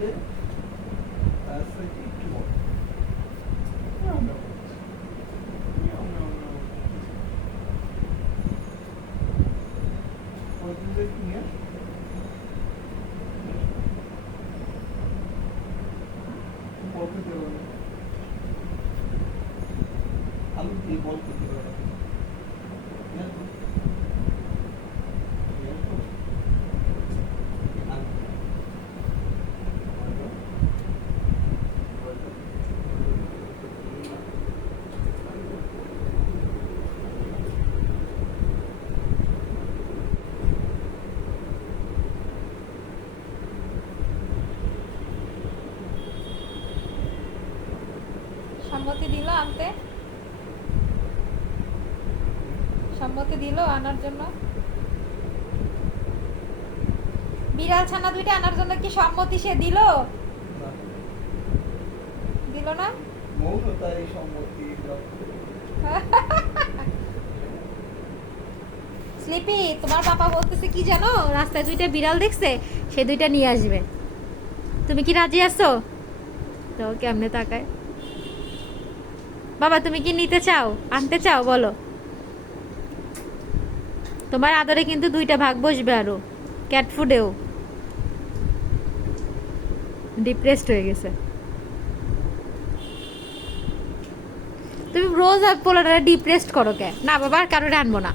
আলু দিয়ে বল করতে পারে সম্মতি দিল আনতে, সম্মতি দিল আনার জন্য, বিড়াল ছানা দুইটা আনার জন্য কি সম্মতি সে দিল? দিল না? মৌনতাই সম্মতি। স্লিপি, তোমার পাপা বলতেছে কি জানো, রাস্তায় দুইটা বিড়াল দেখছে, সে দুইটা নিয়ে আসবে। তুমি কি রাজি আছো? তো কেমনে তাকায়। বাবা তুমি কি নিতে চাও, আনতে চাও বলো? তোমার আদরে কিন্তু দুইটা ভাগ বসবে, আরো ক্যাট ফুডেও। ডিপ্রেসড হয়ে গেছে। তুমি রোজ আর পোলারে ডিপ্রেসড করো কে? না বাবা, আর কারোর আনবো না।